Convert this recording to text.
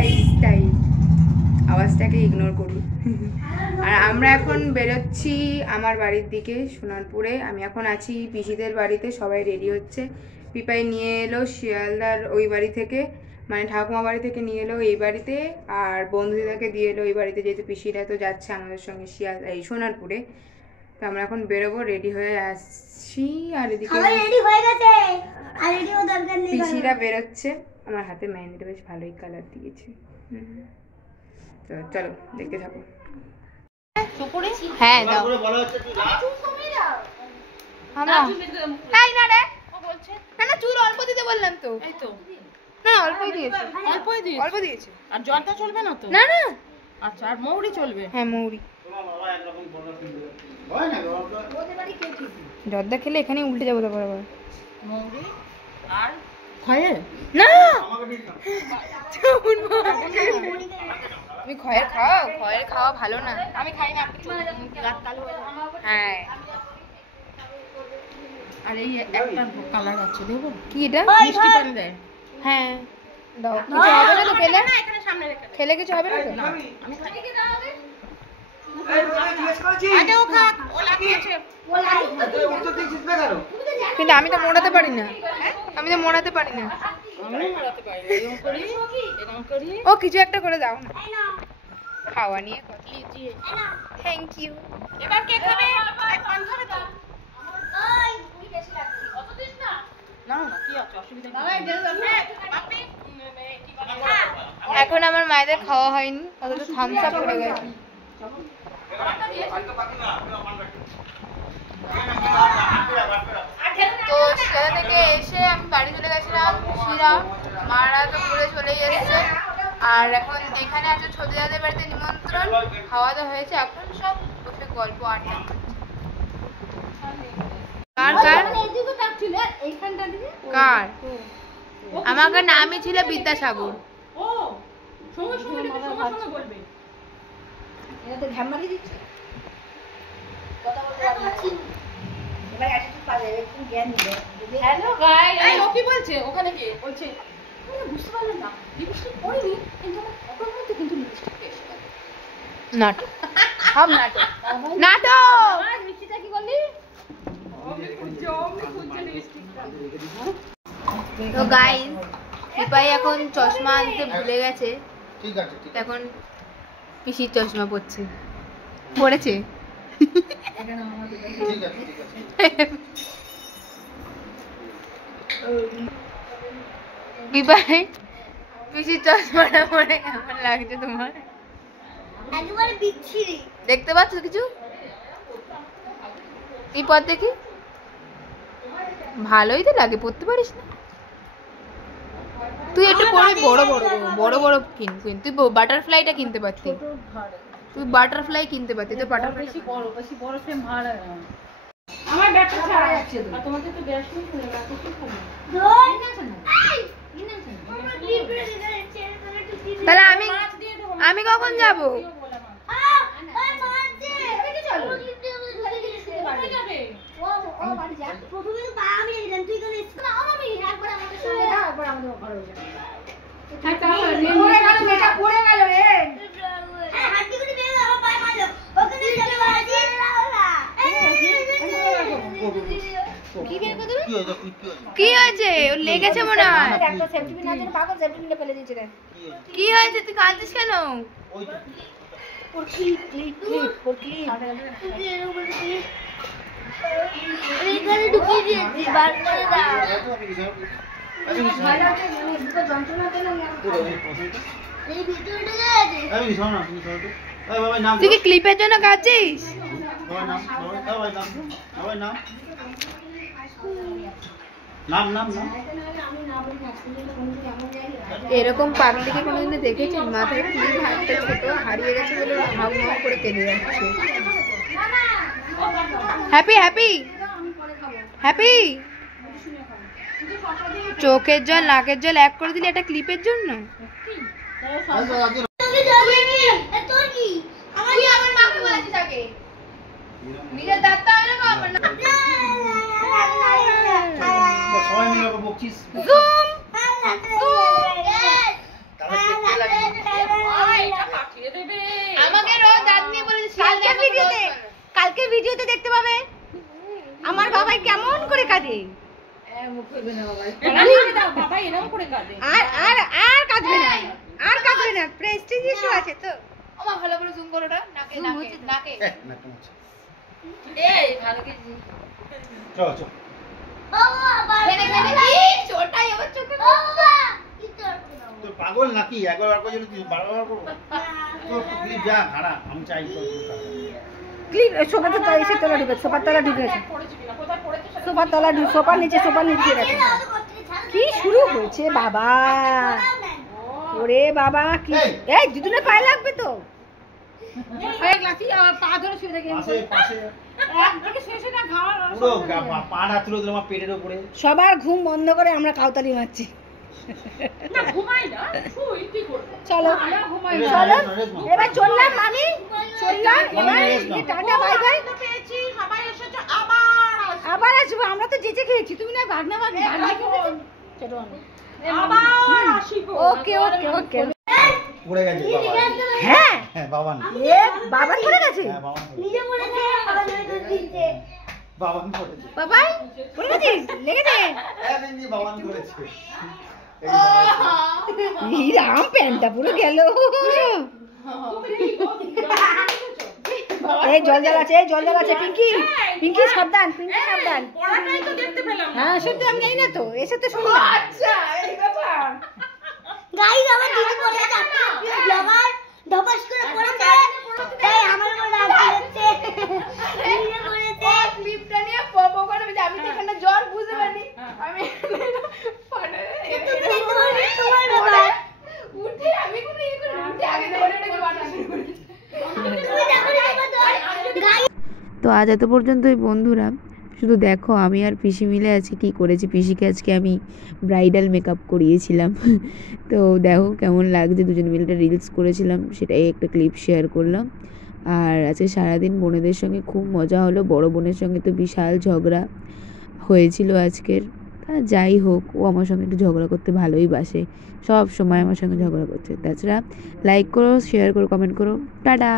Lifestyle, আওয়াজটাকে ignore করি। আর আমরা এখন বেরোচ্ছি আমার বাড়ির দিকে সোনারপুরে। আমি এখন আছি পিসিদের বাড়িতে, সবাই রেডি হচ্ছে। পিপাই নিয়ে এলো শিয়ালদার ওই বাড়ি থেকে, মানে ঠাকুমা বাড়ি থেকে নিয়ে এলো এই বাড়িতে, আর বন্ধুদিদাকে দিয়ে এলো এই বাড়িতে, যেহেতু পিসিরা তো যাচ্ছে আমাদের সঙ্গে এই সোনারপুরে। তো আমরা এখন বেরোবো, রেডি হয়ে আসছি। আর এদিকে পিসিরা বেরোচ্ছে। আমার হাতে মেহেন্দিটা বেশ ভালোই কালার দিয়েছে। তো চলো দেখতে থাকো। হ্যাঁ দাও। না চুল অল্প দিতে বললাম তো। এই তো না অল্পই দিয়েছে, অল্প দিয়েছে। আর জলটা চলবে না তো? না না। আচ্ছা, আর মৌরি চলবে? হ্যাঁ মৌরি। জর্দা খেলে এখানে উল্টে যাবো তারপর আবার। মৌরি আর খয়ের না। তুমি খয়ের খাও? খয়ের খাওয়া ভালো না। আমি খাই না, রাত কালো হয়ে যায়। হ্যাঁ। আর এই একটা কালার আছে দেখো। কি এটা? মিষ্টি পানি দেয়। হ্যাঁ দাও। কিছু হবে না তো খেলে? না, এখানে সামনে রেখে দাও। খেলে কিছু হবে না তো? আমি খাই। আগে ও খাক, ও লাগিয়েছে। কিন্তু আমি তো মোড়াতে পারি না। আমি তো মোড়াতে পারি না। আমি মোড়াতে পারি। এরকম করি, এরকম করি। ও কিছু একটা করে দাও না। খাওয়া নিয়ে কথা। Thank you. এবার কে খাবে? এক পান খাবে তো? না না, কি আছে, অসুবিধা কি? এখন আমার মায়েদের খাওয়া হয়নি, অথচ থামস আপ পড়ে গেছে। তো সেটা থেকে এসে আমি বাড়ি চলে গেছিলাম। শিরা মারা তো ঘুরে চলেই এসছে। আর এখন এখানে আছে ছোটদাদের বাড়িতে নিমন্ত্রণ, খাওয়া দাওয়া হয়েছে, এখন সব বসে গল্প আড্ডা। কার কার কার? আমাকে নামই ছিল বিদ্যাসাগর। ও সঙ্গে সঙ্গে বলবে। এটা তো ঘামারি দিচ্ছে কথা বলতে পারছি এবার অ্যাটিটিউড পাবে, একটু জ্ঞান দিবে। হ্যালো গাইস, এই ও কি বলছে? ওখানে কি বলছে? আমি বুঝতে পারলাম না। লিপস্টিক পরিনি, কিন্তু আমার ফটোর মধ্যে কিন্তু লিপস্টিক এসে গেল। নাটক, সব নাটক। নাটক। আর মিষ্টিটা কি করলি? আমি খুঁজে লিপস্টিকটা। তো গাইস, পিপাই এখন চশমা আনতে ভুলে গেছে। ঠিক আছে, ঠিক আছে। এখন পিসির চশমা পড়ছে, পড়েছে। ঠিক আছে, ঠিক আছে। পিপাই পিসির চশমাটা পরে কেমন লাগছে তোমার? একেবারে বিচ্ছিরি। দেখতে পাচ্ছ কিছু? এই পথ দেখি ভালোই তো লাগে, পড়তে পারিস না তুই? একটু পরে বড় বড় বড় বড় কিন। তুই বাটারফ্লাইটা কিনতে পারতি, তুই বাটারফ্লাই কিনতে পারতি। তো বাটারফ্লাই বেশি বড় সে মার আমার ব্যাগটা ছাড়া যাচ্ছে তো। আর তোমাদের তো গ্যাস নেই, না তো কি খাবে? ধর তাহলে আমি কখন যাব? কি হয়েছে? ওর লেগেছে মনে হয়। কি হয়েছে? তুই কাঁদছিস কেন? তুই কি ক্লিপের জন্য কাঁদছিস? এরকম পাগলিকে কোনোদিন দেখেছিস? মাথায় ক্লিপ হাতটা ছোট, হারিয়ে গেছে বলে হাউ হাউ করে কেঁদে যাচ্ছে। Happy happy happy. চোখের জল নাকের জল এক করে দিলি একটা ক্লিপের জন্য? নিজের দাঁতটা হবে না আমার না। সবাই মিলে বকছিস। রে বাবাকে দাও, বাবা এরকম করে কাঁদে। আর কাঁদবে না, আর কাঁদবে না, প্রেস্টিজ ইস্যু আছে তো। আমার ভালো করে জুম করো ওটা নাকে নাকে নাকে না কমছে এই ভালো কি চল চল ভেনে ভেনে কি ওটাই আমার চোখে তোর পাগল নাকি একবার করে যদি বারবার করবো তোর ক্লিপ যা খারাপ আমি চাই তোর ক্লিপ সোফাতে তো এসে তলা ঢুকে, সোফার তলা ঢুকেছে, পড়েছে কিনা, কোথায় পড়েছে সেটা সোফার তলা ঢুকে, সোফার নিচে গেছে। কি শুরু হয়েছে বাবা, ওরে বাবা কি, এই দুদিনে পায়ে লাগবে তো। এক লাঠি আর পা ধরে শুয়ে থাকে, পাশে পাশে একদিকে শুয়ে শুয়ে না ঘাড় পুরো পাড়া তুলে দিলাম আমার পেটের উপরে সবার ঘুম বন্ধ করে আমরা কাউতালি মারছি। না ঘুমাই না, শুই কি করব? চলো চলো এবার চললাম মামি, চললাম এবার টাটা বাই বাই। পেয়েছি, সবাই এসেছে, আবার আসবো। আবার আসবো, আমরা তো যেচে খেয়েছি, তুমি না ভাগনা ভাগনা চলো আবার আসিবো। ওকে ওকে ওকে। পড়ে গেছে বাবা হ্যাঁ হ্যাঁ বাবা না এ বাবা পড়ে গেছে, হ্যাঁ বাবা নিজে পড়েছে, বাবা পড়েছে বাবাই পড়ে গেছিস, লেগেছে হ্যাঁ দিদি বাবা করেছে এই রাম প্যান্টটা পুরো গেল। এই জল জ্বালাচ্ছে, এই জল জ্বালাচ্ছে, পিঙ্কি পিঙ্কি সাবধান, পিঙ্কি সাবধান। পড়াটাই তো দেখতে পেলাম না। হ্যাঁ সত্যি আমি জানি না তো, এসে তো শুনলাম। আচ্ছা এই ব্যাপার গাইস আমার দিদি পড়ে যাচ্ছে, ব্লগার ধপাস করে পড়েছে, তাই আমার মনে আসছে নিজে পড়েছে। ক্লিপটা নিয়ে পপো করে বলছে, আমি তো এখানে জ্বর বুঝতে পারিনি, আমি উঠে আমি কোনো ইয়ে করে উঠে আগে ধরে এটাকে বানা শুরু করেছি। তো আজ এত পর্যন্তই বন্ধুরা, শুধু দেখো আমি আর পিসি মিলে আছি কী করেছি। পিসিকে আজকে আমি ব্রাইডাল মেকআপ করিয়েছিলাম। তো দেখো কেমন লাগছে, দুজন মিলে একটা রিলস করেছিলাম, সেটাই একটা ক্লিপ শেয়ার করলাম। আর আজকে সারাদিন বোনেদের সঙ্গে খুব মজা হলো, বড় বোনের সঙ্গে তো বিশাল ঝগড়া হয়েছিল আজকের। তা যাই হোক, ও আমার সঙ্গে একটু ঝগড়া করতে ভালোই বাসে, সব সময় আমার সঙ্গে ঝগড়া করছে। তাছাড়া লাইক করো, শেয়ার করো, কমেন্ট করো, টাটা।